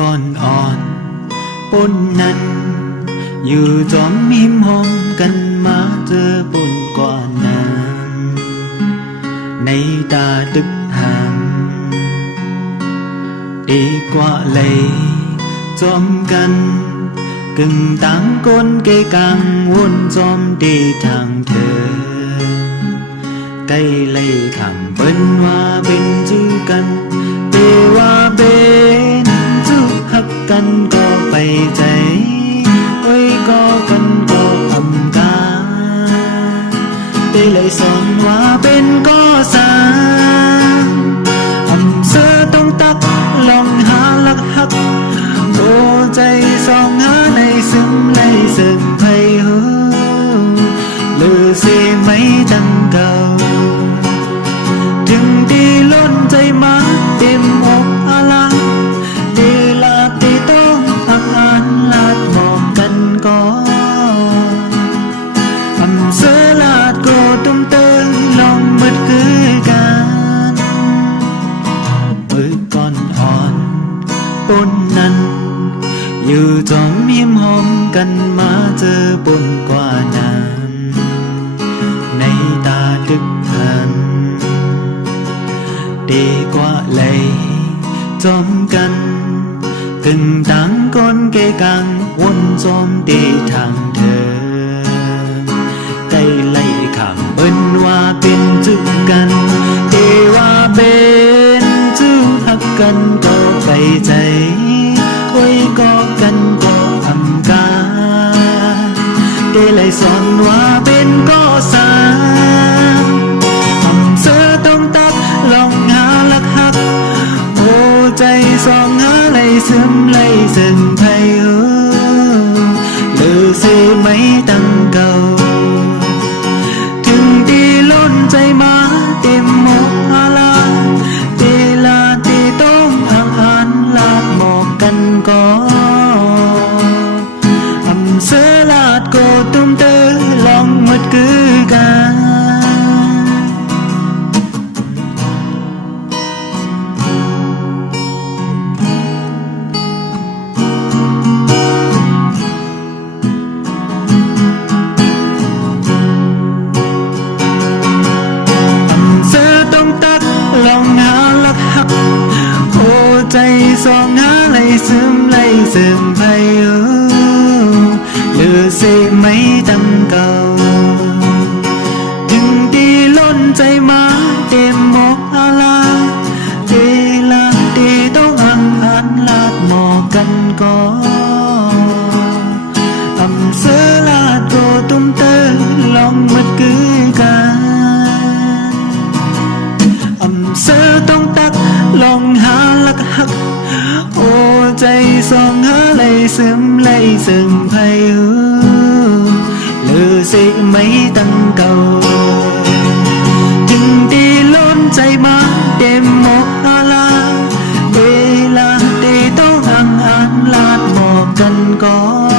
ก่อนอ่อนปนนั้นอยู่จอมหิมหอมกันมาเจอปนกว่านั้นในตาตึกห่างดีกว่าเลยจอมกันกึ่งต่างคนเกกังวนจอมดีทางเธอใกล้เลยคำเปิ้นว่าเป็นจื้อกันเปว่าเป็นจื้อหักกันก็ไปใจโอ้ยก็กันก็อำกาได้เลยสอนว่าเป็นก็สาอำเสือต้องตักลองหาลักหักโอ้ใจสองหาในซึมในซึมไพหูเลือเสียไม่ดังเก่าถึงดีล้นใจมาเต็มอกอาลาดีลาดีต้องพักอ่านลาดบอกกันก่อนอำเสือลาดโกตุ้มเติงลองมืดคือกันมือก่อนอ่อนปนนั้นอยู่จอมหิมหอมกันมาเจอปนกว่านั้นในตาดึกพันดีกว่าเลยจอมกันกึ่งต่างคนเกกังวนจอมดีทางเธอใกล้ไล่คำเปิ้นว่าเป็นจุกกันเดว่าเป็นจุกหักกันก็ไปใจโอ้ยก็กันก็อำกาได้เลยสอนว่าเป็นก็สาอำเสือต้องตักลองหาลักหักโอ้ใจสองหาเลยซึมเลยซึมไพหูเลือเสียไม่ตั้งเก่าถึงดีล้นใจมาเต็มหมกอาลาดีลาดีต้องอ่านลาดหมอกกันก่อนอำเสือลาดโกตุ้มเตอลองมัดคือกันใจสองหาไหลซึมไหลซึมไพหูเลือเสียไม่ตั้งเก่าถึงดีล้นใจมาเต็มหมกอาลาดีลาดีต้องอ่านลาดหมอกกันก่อนอำเสือลาดโกตุ้มเตอลองมัดคือกันอำเสือต้องตักลองหาลักหักโอ้ใจสองหาเลยซึมเลยซึมไพหูเลือเสียไม่ตั้งเก่าถึงดีล้นใจมาเต็มหมกอาลาเดลาเดต้องอ่านลาดหมอกกันก่อน